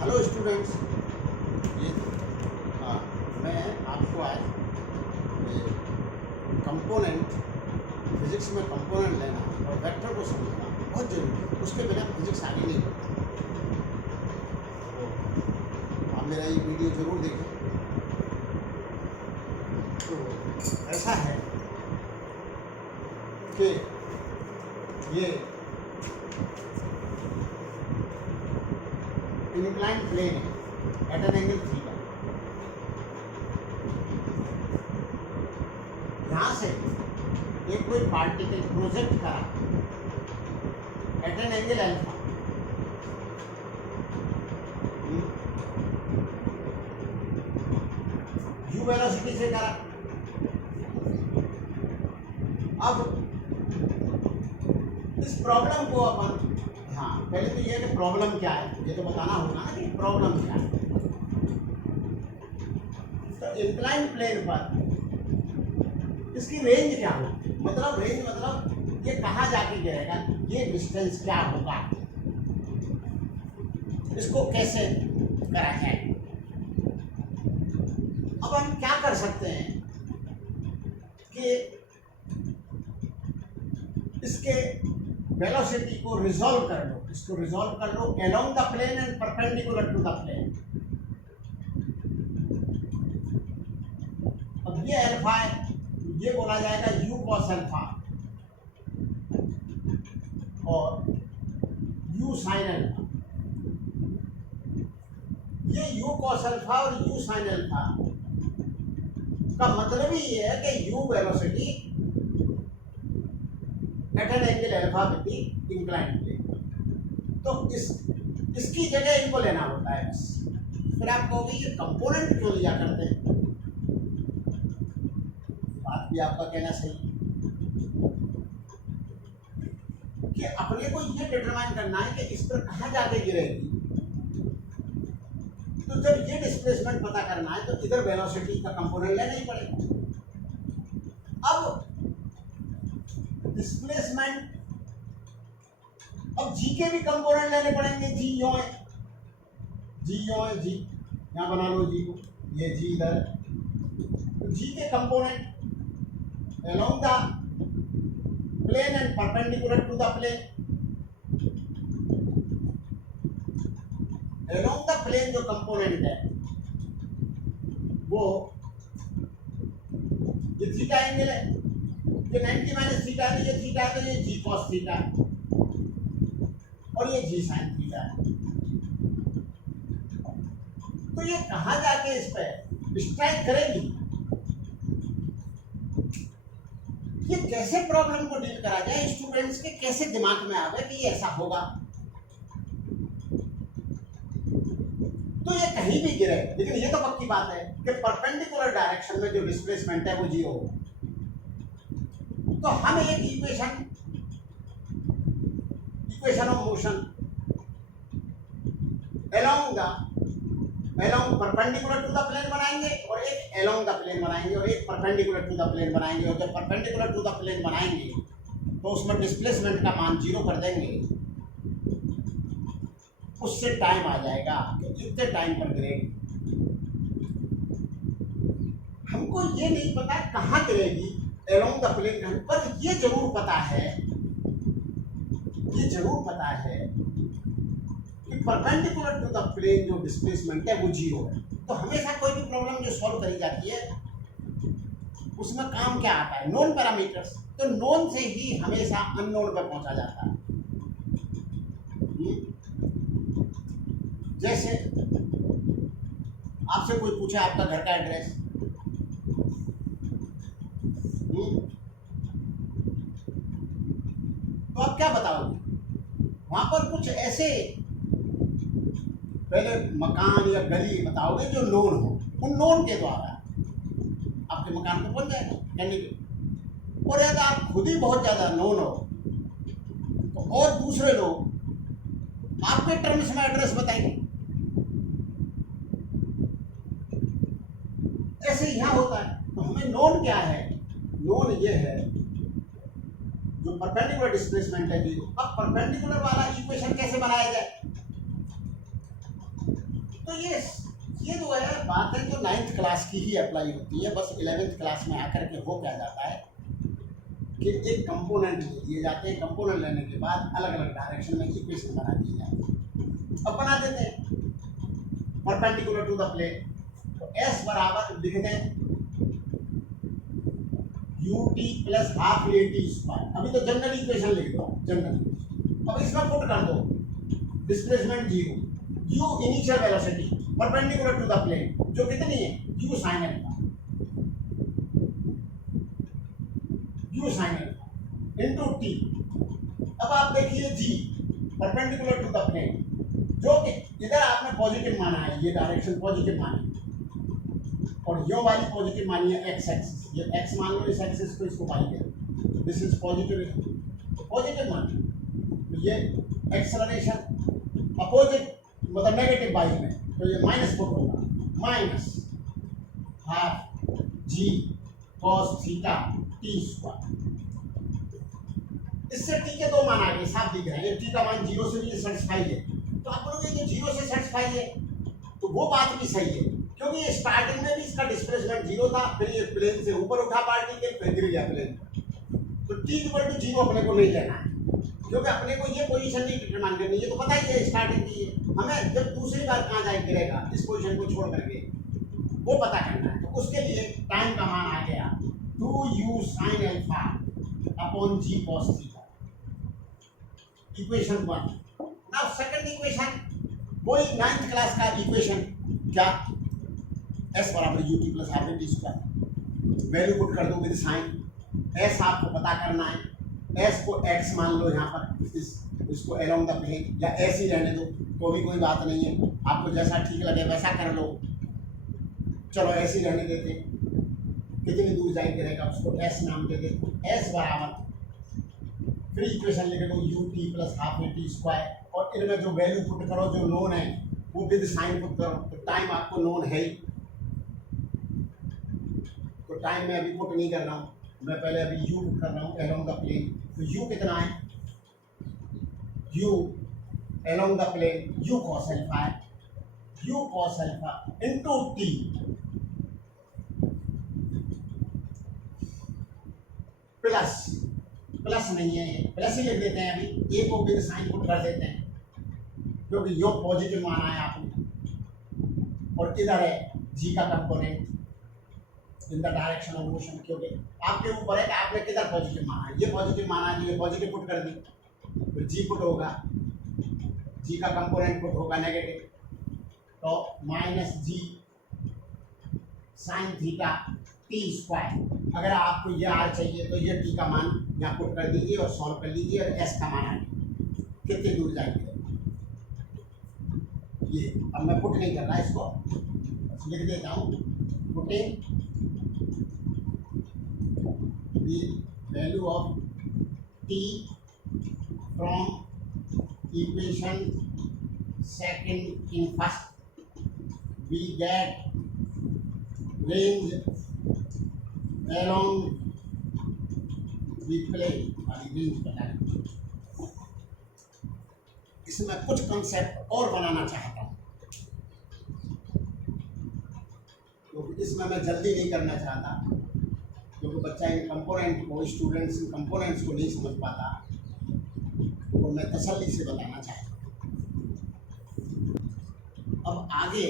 Hello students, ये मैं आपको आज कंपोनेंट फिजिक्स में कंपोनेंट लेना और वेक्टर को समझना बहुत जरूरी है। उसके बिना फिजिक्स आगे नहीं बढ़ती। तो आप मेरा ये वीडियो ज़रूर देखें। तो ऐसा है कि ये इंक्लाइंड प्लेन है एट एन एंगल थीटा। यहाँ से एक कोई पार्टिकल प्रोजेक्ट करा at an angle alpha, u velocity से करा। अब इस प्रॉब्लम को अपन, हाँ पहले तो ये है कि प्रॉब्लम क्या है, ये तो बताना होगा ना कि प्रॉब्लम क्या है। तो इंक्लाइंड प्लेन पर इसकी रेंज क्या होगी, मतलब रेंज मतलब ये कहाँ जाके गिरेगा, ये डिस्टेंस क्या होगा, इसको कैसे करा जाए। अब हम क्या कर सकते हैं कि इसके वेलोसिटी को रिजॉल्व कर लो, इसको रिजॉल्व कर लो along the plane and perpendicular to the plane. अब ये अल्फा है, ये बोला जाएगा u cos अल्फा और u sin अल्फा। ये u cos अल्फा और u sin अल्फा का मतलब ही ये है कि u velocity at an angle alpha with the inclined plane. तो इसकी जगह इनको लेना होता है बस। फिर आप कहोगे ये कंपोनेंट क्यों लिया करते हैं, बात भी आपका कहना सही है कि अपने को ये डिटरमाइन करना है कि इस पर कहाँ जाके गिरेगी। तो जब ये डिस्प्लेसमेंट पता करना है तो इधर वेलोसिटी का कंपोनेंट लेना ही पड़ेगा। अब डिस्प्लेसमेंट, अब जी के भी कंपोनेंट लेने पड़ेंगे। जी यो है, जी यहाँ बना लो जी को, ये जी इधर। तो जी के component along the plane and perpendicular to the plane, along the plane जो कंपोनेंट है वो ये थीटा एंगल है, ये 90 माइनस थीटा है, ये थीटा है तो ये जी कॉस थीटा है और ये जी साइन थीटा है। तो ये कहाँ जाके इस पे स्ट्राइक करेगी, ये कैसे प्रॉब्लम को डील करा जाए, स्टूडेंट्स के कैसे दिमाग में आवे कि ये ऐसा होगा। तो ये कहीं भी गिरे, लेकिन ये तो पक्की बात है कि परपेंडिकुलर डायरेक्शन में जो डिस्प्लेसमेंट है वो जी होगा। तो हम एक equation of motion along perpendicular to the plane बनाएंगे और एक along द प्लेन बनाएंगे और एक परपेंडिकुलर टू द प्लेन बनाएंगे। और जब परपेंडिकुलर टू द प्लेन बनाएंगे तो उसमें डिस्प्लेसमेंट का मान 0 कर देंगे। उससे टाइम आ जाएगा कि इतने टाइम पर गिरेगी। हमको ये नहीं पता कहाँ गिरेगी along द प्लेन, पर ये जरूर पता है कि परपेंडिकुलर टू द प्लेन जो डिस्प्लेसमेंट है वो 0 है। तो हमेशा कोई भी प्रॉब्लम जो सॉल्व करी जाती है उसमें काम क्या आता है, नोन पैरामीटर्स। तो नोन से ही हमेशा अननोन पर पहुंचा जाता है। जैसे आपसे कोई पूछे आपका घर का एड्रेस, तो आप क्या बताओगे, वहां पर कुछ ऐसे पहले मकान या गली बताओगे जो नोन हो, उन नोन के द्वारा आपके मकान पे पहुंच जाएगा कैंडिडेट। और यदि आप खुद ही बहुत ज्यादा नोन हो तो और दूसरे लोग आपके टर्म्स में एड्रेस बताएंगे। ऐसे यहाँ होता है। तो हमें नोन क्या है, नोन ये है जो परपेंडिकुलर डिस्प्लेसमेंट है 0। अब परपेंडिकुलर वाला इक्वेशन कैसे बनाया जाए, तो ये जो है बात है जो 9th क्लास की ही अप्लाई होती है, बस 11th क्लास में आकर के हो क्या जाता है कि एक कंपोनेंट ले लिए जाते हैं, कंपोनेंट लेने के बाद अलग अलग डायरेक्शन में इक्वेशन बना दिए जाते हैं। अब बना देते हैं परपेंडिकुलर टू द प्लेन, तो S बराबर लिख दें ut plus half A T square. अभी तो जनरल इक्वेशन लिख दो, जनरल। अब इसमें पुट कर दो displacement 0, u initial velocity perpendicular to the plane जो कितनी है u sin alpha, u sin alpha into t। अब आप देखिए g perpendicular to the plane जो कि इधर आपने पॉजिटिव माना है, ये डायरेक्शन पॉजिटिव मानी और यो वाली पॉजिटिव मानी है x एक्सिस, ये x मान लो इस एक्सिस को, इसको y है, दिस इज पॉजिटिव मानी। तो ये एक्सेलरेशन अपोजिट मतलब नेगेटिव वाई में, तो ये माइनस पुट होगा, minus half G cos theta T square. इससे टी के दो मान आ गए, साफ दिख रहे हैं। ये टी का मान 0 से भी सेटिस्फाई है, तो आप बोलोगे जो 0 से सेटिस्फाई है तो वो बात भी सही है, क्योंकि स्टार्टिंग में भी इसका डिस्प्लेसमेंट 0 था, फिर ये प्लेन से ऊपर उठा पार्टी के, फिर गिर गया प्लेन। तो टी इक्वल टू 0 अपने को नहीं लेना है, क्योंकि अपने को ये पोजीशन नहीं डिटरमाइन करनी, ये तो पता ही है स्टार्टिंग की है। हमें जब दूसरी बार कहाँ जाए गिरेगा इस पोजीशन को छोड़ करके वो पता करना है। तो उसके लिए टाइम का मान आ गया 2u sin alpha upon g cos theta, equation 1। Now second equation वही 9th क्लास का इक्वेशन, क्या s बराबर ut plus half A T square, value put कर दो विद साइन। s आपको पता करना है, s को x मान लो यहाँ पर, इसको अलोंग द प्लेन या ऐसे ही रहने दो, तो भी कोई बात नहीं है, आपको जैसा ठीक लगे वैसा कर लो। चलो ऐसे ही रहने देते, कितनी दूर जाए गिरेगा उसको s नाम दे दे। s बराबर फिर इक्वेशन लिख दो ut plus half A T square, और इनमें जो वैल्यू पुट करो जो नोन है वो विद साइन पुट करो। तो टाइम आपको नोन है ही, तो टाइम में अभी पुट नहीं कर रहा हूँ, मैं पहले अभी u पुट कर रहा हूँ अलोंग द प्लेन। तो u कितना है, u along the plane u cos alpha है, u cos alpha into t plus, plus नहीं है ये, प्लस ही लिख देते हैं, अभी a को विद साइन पुट कर देते हैं क्योंकि यो पॉजिटिव माना है आपने, और इधर है g का component in the direction of motion, क्योंकि आपके ऊपर है कि आपने किधर पॉजिटिव माना है। ये पॉजिटिव माना है, ये पॉजिटिव पुट कर दी, फिर जी पुट होगा, जी का कंपोनेंट पुट होगा नेगेटिव, तो माइनस जी साइन थीटा टी स्क्वायर। अगर आपको ये आर चाहिए तो ये टी का मान यहाँ पुट कर दीजिए और सॉल्व कर लीजिए, और एस का मान आए कितनी दूर जाएंगे ये। अब मैं पुट नहीं कर रहा, इसको लिख देता हूँ, putting the value of t from equation second in first, we get range along the plane वाली रेंज बताएं। इसमें कुछ कंसेप्ट और बनाना चाहता हूँ, तो इसमें मैं जल्दी नहीं करना चाहता, क्योंकि बच्चा इन कंपोनेंट को, स्टूडेंट्स इन कंपोनेंट्स को नहीं समझ पाता, तो मैं तसल्ली से बताना चाहता हूँ। अब आगे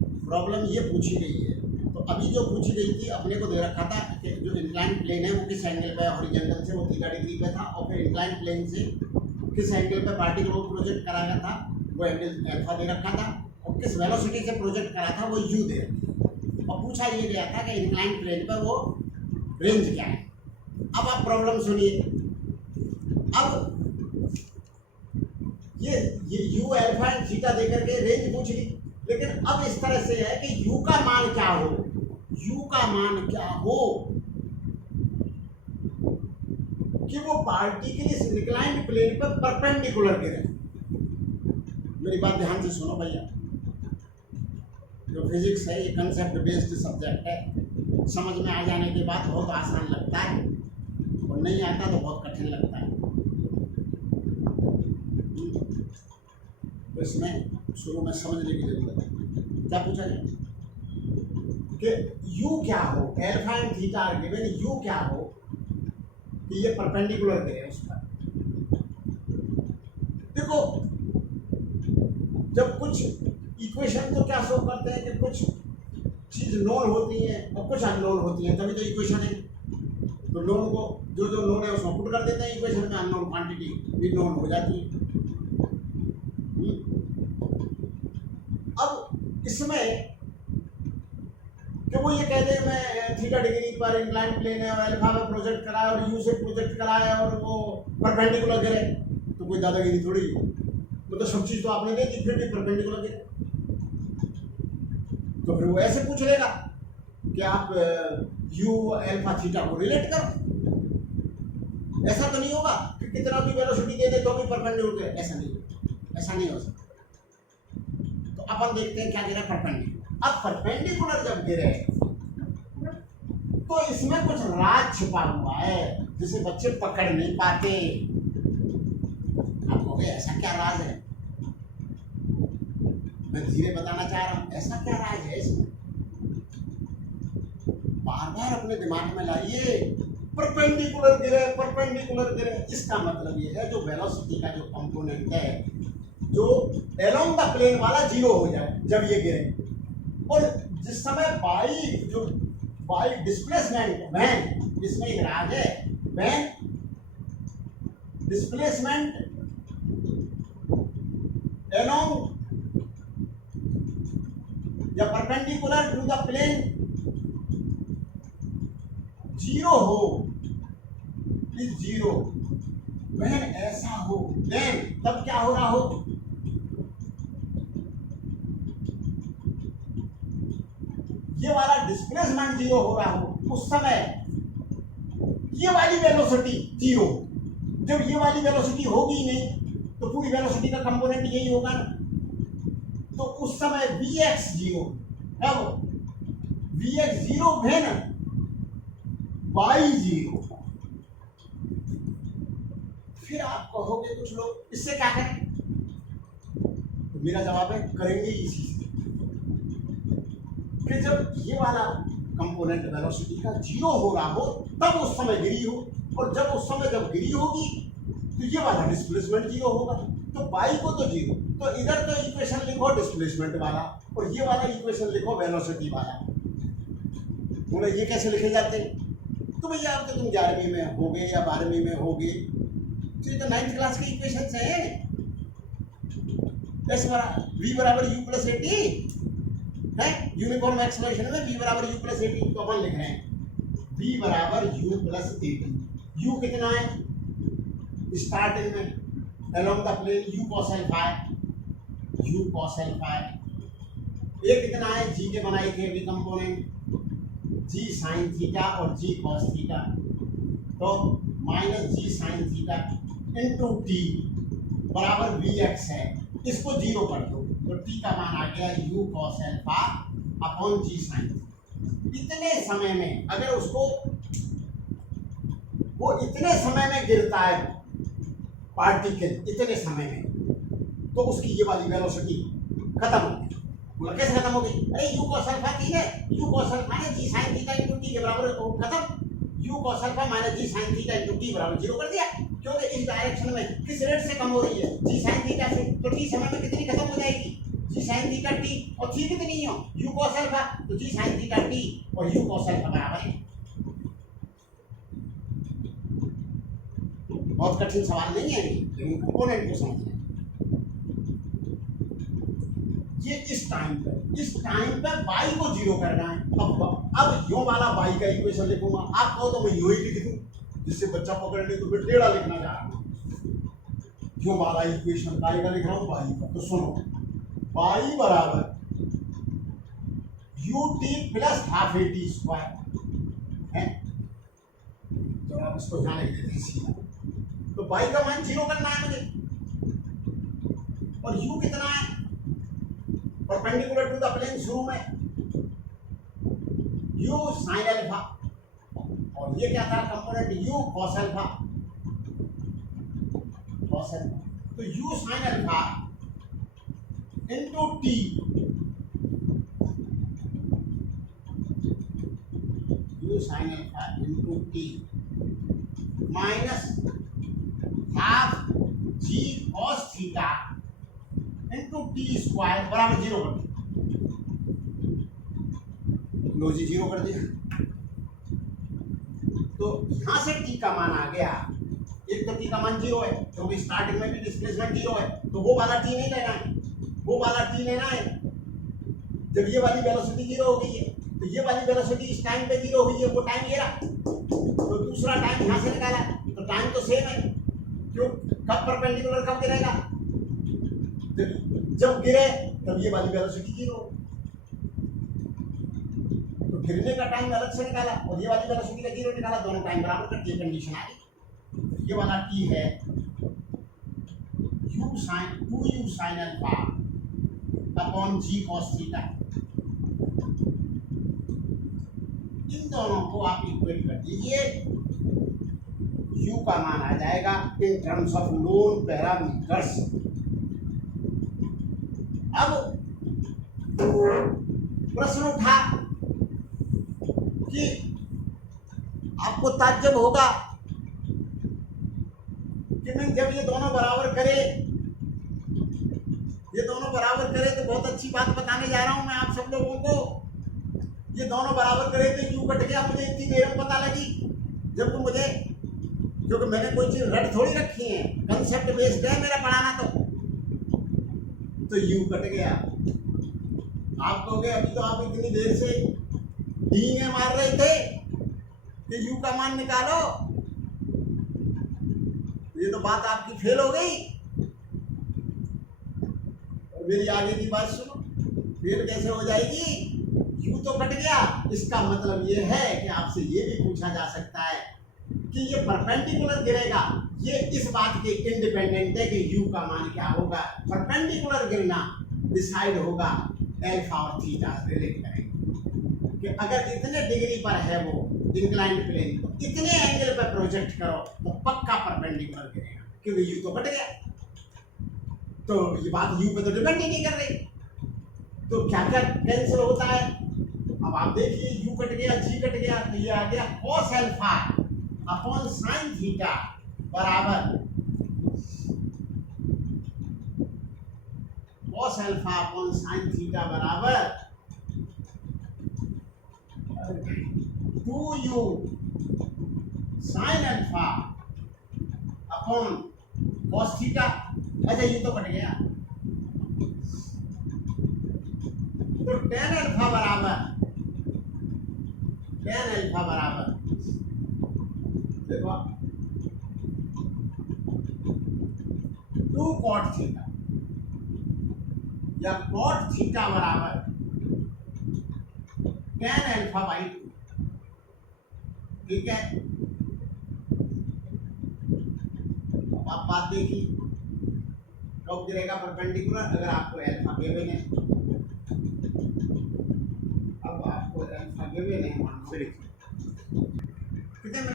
प्रॉब्लम ये पूछी गई है, तो अभी जो पूछी गई थी अपने को दे रखा था कि जो इंक्लाइन प्लेन है वो किस एंगल पे, हॉरिजॉन्टल से वो थीटा डिग्री पे था, और फिर इंक्लाइन प्लेन से किस एंगल पे पार्टिकल को प्रोजेक्ट कराया था वो एंगल अल्फा दे रखा था, और किस वेलोसिटी से प्रोजेक्ट करा था वो u दे रखा, और पूछा ये गया था कि इंक्लाइन प्लेन पर वो रेंज क्या है। अब आप प्रॉब्लम सुनिए, अब ये u अल्फा एंड थीटा देकर के रेंज पूछ ली, लेकिन अब इस तरह से है कि u का मान क्या हो, u का मान क्या हो कि वो पार्टिकल इस इंक्लाइंड प्लेन पर परपेंडिकुलर गिरे। मेरी बात ध्यान से सुनो भैया, जो फिजिक्स है ये कंसेप्ट बेस्ड सब्जेक्ट है, समझ में आ जाने के बाद बहुत आसान लगता है और नहीं आता तो बहुत कठिन लगता है। तो इसमें शुरू में समझने की जरूरत है। क्या पूछा जाए कि यू क्या हो, alpha and theta are given, u क्या हो कि ये परपेंडिकुलर गिरे उस पर। देखो जब कुछ इक्वेशन तो क्या शो करते हैं कि कुछ चीज नोन होती है और कुछ अननोन होती है, तभी तो इक्वेशन है। तो नोन को जो जो नोन है उसमें पुट कर देते हैं इक्वेशन में, अननोन क्वांटिटी भी नोन हो जाती है। अब इसमें कि वो ये कहते हैं मैं थीटा डिग्री पर इंक्लाइन प्लेन है और अल्फा में प्रोजेक्ट करा है और यू से प्रोजेक्ट करा है और वो परपेंडिकुलर गिरे, तो कोई दादागिरी थोड़ी है। मतलब सब चीज तो आपने दे दी, फिर भी परपेंडिकुलर गिरे, तो फिर वो ऐसे पूछ लेगा कि आप यू अल्फा थीटा को रिलेट करो। ऐसा तो नहीं होगा कि कितना भी वेलोसिटी दे दे तो भी परपेंडिकुलर गिरे, ऐसा नहीं हो सकता। तो अपन देखते हैं क्या गिरा, परपेंडिकुलर। अब परपेंडिकुलर जब गिरे तो इसमें कुछ राज छिपा हुआ है जिसे बच्चे पकड़ नहीं पाते। आप कहोगे ऐसा क्या राज है, मैं धीरे बताना चाह रहा हूं, ऐसा क्या राज है इसमें। बार बार अपने दिमाग में लाइए, परपेंडिकुलर गिरे, इसका मतलब ये है जो वेलोसिटी का जो कंपोनेंट है जो अलोंग द प्लेन वाला जीरो हो जाए जब ये गिरे, और जिस समय बाई डिस्प्लेसमेंट व्हेन, इसमें एक राज है, व्हेन डिस्प्लेसमेंट अलोंग या perpendicular to the plane zero हो, इज जीरो, व्हेन ऐसा हो, देन तब क्या हो रहा हो, ये वाला डिस्प्लेसमेंट जीरो हो रहा हो, उस समय ये वाली वेलोसिटी जीरो। जब ये वाली वेलोसिटी होगी ही नहीं तो पूरी वेलोसिटी का कंपोनेंट यही होगा ना, तो उस समय vx जीरो, कब vx zero when y zero. फिर आप कहोगे कुछ लोग इससे क्या करें, तो मेरा जवाब है करेंगे इसी से कि जब ये वाला कंपोनेंट वेलोसिटी का जीरो हो रहा हो तब उस समय गिरी हो, और जब उस समय जब गिरी होगी तो ये वाला डिस्प्लेसमेंट जीरो होगा, तो बाई को तो जीरो, तो इधर तो इक्वेशन लिखो डिस्प्लेसमेंट वाला और ये वाला इक्वेशन लिखो वेलोसिटी वाला। बोले ये कैसे लिखे जाते हैं, तो भैया अब तो तुम 11वीं में होगे या 12वीं में होगे, तो ये तो 9th क्लास के इक्वेशंस हैं। एस वी बराबर यू प्लस 80 है, यूनिफॉर्म एक्सप्रेशन में v बराबर u प्लस 80, तो अपन लिख रहे हैं v बराबर u प्लस 80। u कितना है स्टार्टिंग में along the plane, u cos alpha है, u cos अल्फा है। ये कितना है, g के बनाए थे अभी कंपोनेंट, g sin थीटा और g cos थीटा, तो minus g sin theta into t बराबर vx है, इसको जीरो कर दो तो t का मान आ गया u cos alpha upon g sin। इतने समय में अगर उसको वो इतने समय में गिरता है पार्टिकल, इतने समय में, तो उसकी ये वाली वेलोसिटी खत्म हो गई। बोला कैसे खत्म हो गई, अरे u cos अल्फा थी है, u cos अल्फा ने g sin theta into t के बराबर खत्म, u cos alpha minus g sin theta into t बराबर जीरो कर दिया, क्योंकि इस डायरेक्शन में किस रेट से कम हो रही है, g sin थीटा से, तो t समय में कितनी खत्म हो जाएगी, g sin थीटा t, और थी कितनी हो u cos अल्फा, तो g sin थीटा t और u cos अल्फा बराबर है। बहुत कठिन सवाल नहीं है लेकिन कंपोनेंट को समझना है। ये इस टाइम पे y को जीरो करना है। अब यो वाला y का इक्वेशन लिखूंगा, आप कहो तो मैं यो ही लिख दूं जिससे बच्चा पकड़ ले, तो मैं टेढ़ा लिखना चाह रहा हूं। यो वाला इक्वेशन y का लिख रहा हूं y का, तो सुनो y बराबर ut plus half A T square है, तो आप इसको ध्यान लिख देते हैं सीधा, तो y का मान जीरो करना है मुझे, और u कितना है परपेंडिकुलर टू द प्लेन शुरू में u sin अल्फा, और ये क्या था कंपोनेंट u cos अल्फा, तो u sin alpha into t sine alpha into T minus half G cos theta into T square बराबर 0 कर दिया। लो जी 0 कर दिया। तो यहां से टी का मान आ गया, एक तो टी का मान 0 है क्योंकि स्टार्टिंग में भी डिस्प्लेसमेंट 0 है, तो वो वाला टी नहीं लेना है, वो वाला टी लेना है जब ये वाली वेलोसिटी 0 हो गई है। तो ये वाली वेलोसिटी इस टाइम पे 0 हुई है, वो टाइम ये रहा, तो दूसरा टाइम यहां से निकाला, तो टाइम तो सेम है। क्यों? कब परपेंडिकुलर कब गिरेगा? जब गिरे तब ये वाली वेलोसिटी 0, तो गिरने का टाइम अलग से निकाला और ये वाली वेलोसिटी का 0 निकाला, दोनों टाइम बराबर कर दिए, कंडीशन आ गई। ये वाला टी है u sin 2u sin alpha upon g cos theta. इन दोनों को आप इक्वेट कर दीजिए, u का मान आ जाएगा in terms of known parameters. अब प्रश्न उठा कि आपको ताज्जुब होगा कि मैं जब ये दोनों बराबर करे, ये दोनों बराबर करे तो बहुत अच्छी बात बताने जा रहा हूं मैं आप सब लोगों को। ये दोनों बराबर करे तो यू कट गया, मुझे इतनी देर में पता लगी जब मुझे, क्योंकि मैंने कोई चीज रट थोड़ी रखी है, कंसेप्ट बेस्ड है मेरा पढ़ाना, तो यू कट गया। आप कहोगे अभी तो आप इतनी देर से डींगे मार रहे थे कि यू का मान निकालो, ये तो बात आपकी फेल हो गई। और मेरी आगे की बात सुनो, फेल कैसे हो जाएगी? यू तो कट गया, इसका मतलब ये है कि आपसे ये भी पूछा जा सकता है कि ये परपेंडिकुलर गिरेगा, ये इस बात के इंडिपेंडेंट है कि यू का मान क्या होगा। परपेंडिकुलर गिरना डिसाइड होगा अल्फा और थीटा रिलेट करेंगे कि अगर इतने डिग्री पर है वो इंक्लाइंड प्लेन, तो इतने एंगल पर प्रोजेक्ट करो तो पक्का परपेंडिकुलर गिरेगा, क्योंकि यू तो कट गया। तो ये बात यू पे तो डिपेंड ही नहीं कर रही, तो क्या क्या कैंसिल होता है। अब आप देखिए यू कट गया, जी कट गया, तो ये आ गया cos alpha upon sin theta बराबर cos alpha upon sin theta बराबर 2u sin alpha upon cos theta. अच्छा ये तो कट गया, तो tan अल्फा बराबर देखो 2 cot थीटा या cot थीटा बराबर tan अल्फा बाई 2। ठीक है, अब आप बात देखिए कब गिरेगा परपेंडिकुलर, अगर आपको अल्फा गिवन है, अब आपको अल्फा गिवन है, मान से लिखिए